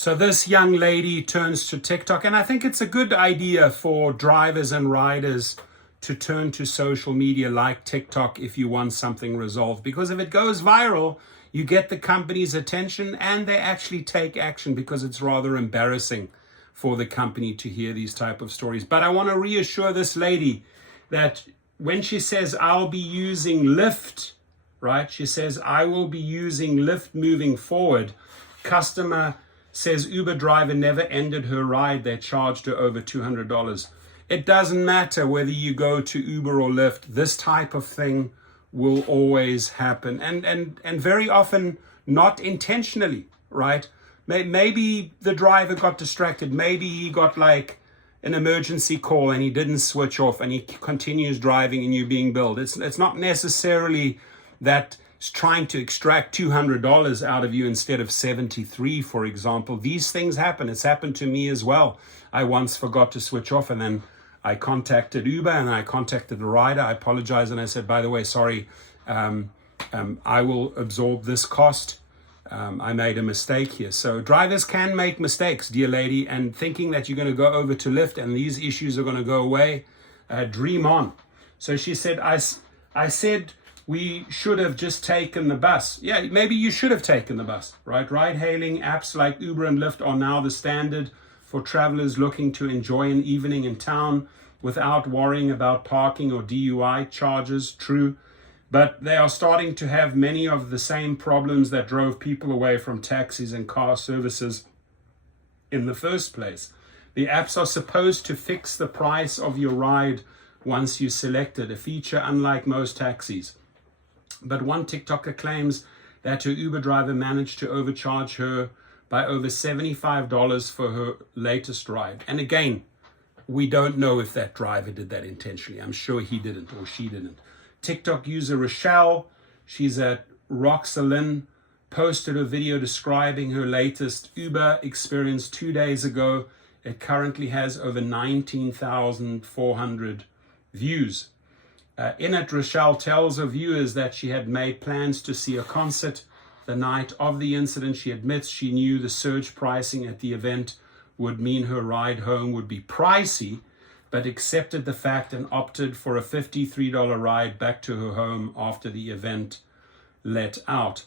So this young lady turns to TikTok, and I think it's a good idea for drivers and riders to turn to social media like TikTok if you want something resolved, because if it goes viral, you get the company's attention and they actually take action, because it's rather embarrassing for the company to hear these type of stories. But I want to reassure this lady that when she says, I'll be using Lyft, right? She says, I will be using Lyft moving forward. Customer says Uber driver never ended her ride. They charged her over $200. It doesn't matter whether you go to Uber or Lyft. This type of thing will always happen. And very often not intentionally, right? Maybe the driver got distracted. Maybe he got like an emergency call and he didn't switch off and he continues driving and you're being billed. It's not necessarily that it's trying to extract $200 out of you instead of 73, for example. These things happen. It's happened to me as well. I once forgot to switch off, and then I contacted Uber and I contacted the rider. I apologized and I said, by the way, sorry, I will absorb this cost. I made a mistake here. So drivers can make mistakes, dear lady, and thinking that you're going to go over to Lyft and these issues are going to go away, dream on. So she said, I said we should have just taken the bus. Yeah, maybe you should have taken the bus, right? Ride-hailing apps like Uber and Lyft are now the standard for travelers looking to enjoy an evening in town without worrying about parking or DUI charges. True. But they are starting to have many of the same problems that drove people away from taxis and car services in the first place. The apps are supposed to fix the price of your ride once you select it, a feature unlike most taxis. But one TikToker claims that her Uber driver managed to overcharge her by over $75 for her latest ride. And again, we don't know if that driver did that intentionally. I'm sure he didn't or she didn't. TikTok user Richelle, she's at Roxalyn, posted a video describing her latest Uber experience 2 days ago. It currently has over 19,400 views. In it, Richelle tells her viewers that she had made plans to see a concert the night of the incident. She admits she knew the surge pricing at the event would mean her ride home would be pricey, but accepted the fact and opted for a $53 ride back to her home after the event let out.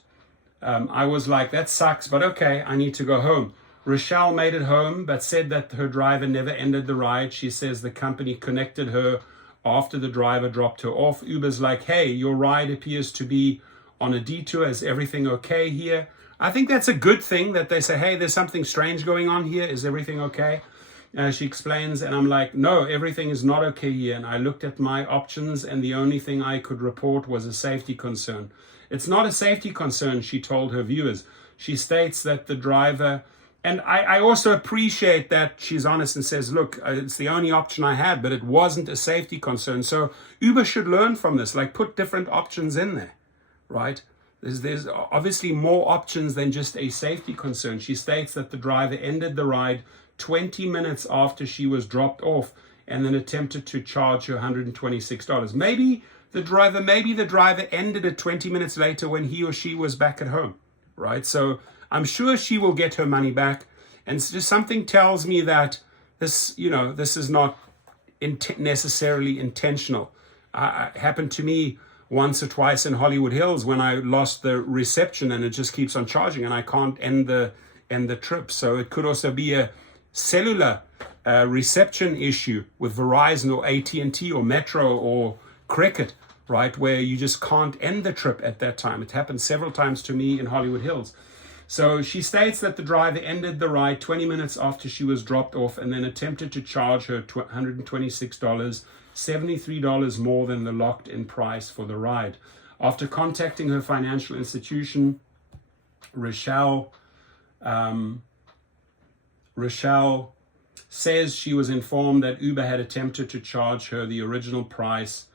I was like, that sucks, but okay, I need to go home. Richelle made it home, but said that her driver never ended the ride. She says the company connected her after the driver dropped her off. Uber's like, hey, your ride appears to be on a detour. Is everything okay here? I think that's a good thing that they say, hey, there's something strange going on here. Is everything okay? She explains, and I'm like, no, everything is not okay here. And I looked at my options, and the only thing I could report was a safety concern. It's not a safety concern, she told her viewers. She states that the driver, and I also appreciate that she's honest and says, look, it's the only option I had, but it wasn't a safety concern. So Uber should learn from this, like put different options in there, right? There's obviously more options than just a safety concern. She states that the driver ended the ride 20 minutes after she was dropped off and then attempted to charge her $126. Maybe the driver ended it 20 minutes later when he or she was back at home, right? So I'm sure she will get her money back. And just something tells me that this is not necessarily intentional. It happened to me once or twice in Hollywood Hills when I lost the reception and it just keeps on charging and I can't end the trip. So it could also be a cellular reception issue with Verizon or AT&T or Metro or Cricket, right, where you just can't end the trip at that time. It happened several times to me in Hollywood Hills. So she states that the driver ended the ride 20 minutes after she was dropped off and then attempted to charge her $126, $73 more than the locked-in price for the ride. After contacting her financial institution, Richelle says she was informed that Uber had attempted to charge her the original price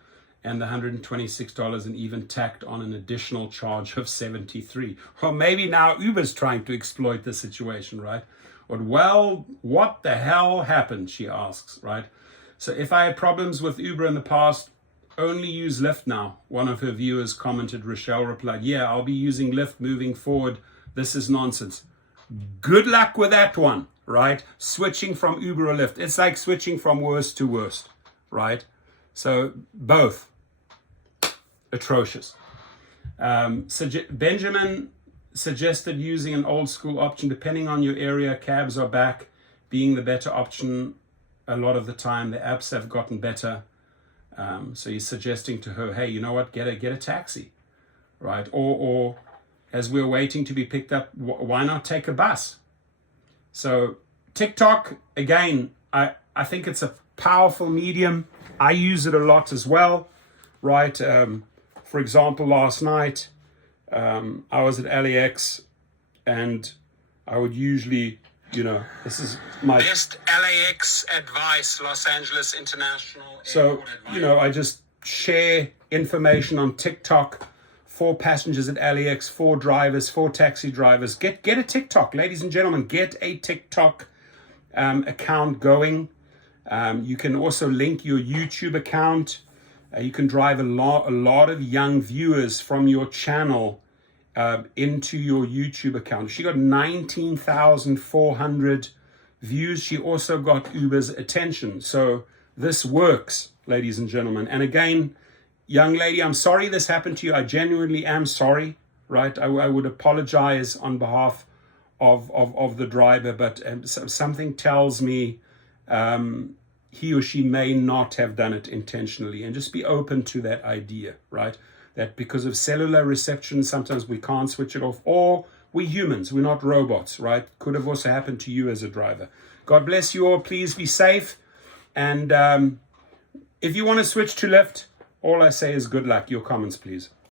and the $126 and even tacked on an additional charge of $73. Well, maybe now Uber's trying to exploit the situation, right? But well, what the hell happened, she asks, right? So if I had problems with Uber in the past, only use Lyft now. One of her viewers commented. Richelle replied, yeah, I'll be using Lyft moving forward. This is nonsense. good luck with that one, right? Switching from Uber or Lyft. It's like switching from worst to worst, right? So both atrocious. Benjamin suggested using an old school option. Depending on your area, cabs are back being the better option a lot of the time. The apps have gotten better. So he's suggesting to her, hey, you know what, get a taxi, right? Or as we're waiting to be picked up, why not take a bus? So TikTok, again, I think it's a powerful medium. I use it a lot as well, right? For example, last night, I was at LAX, and I would usually, this is my best LAX advice, Los Angeles International. So, I just share information on TikTok for passengers at LAX, for drivers, for taxi drivers. Get a TikTok, ladies and gentlemen. Get a TikTok account going. You can also link your YouTube account. You can drive a lot of young viewers from your channel into your YouTube account. She got 19,400 views. She also got Uber's attention. So this works, ladies and gentlemen. And again, young lady, I'm sorry this happened to you. I genuinely am sorry, right? I would apologize on behalf of the driver, but something tells me he or she may not have done it intentionally. And just be open to that idea, right? That because of cellular reception, sometimes we can't switch it off, or we're humans, we're not robots, right? Could have also happened to you as a driver. God bless you all. Please be safe. And if you want to switch to Lyft, all I say is good luck. Your comments, please.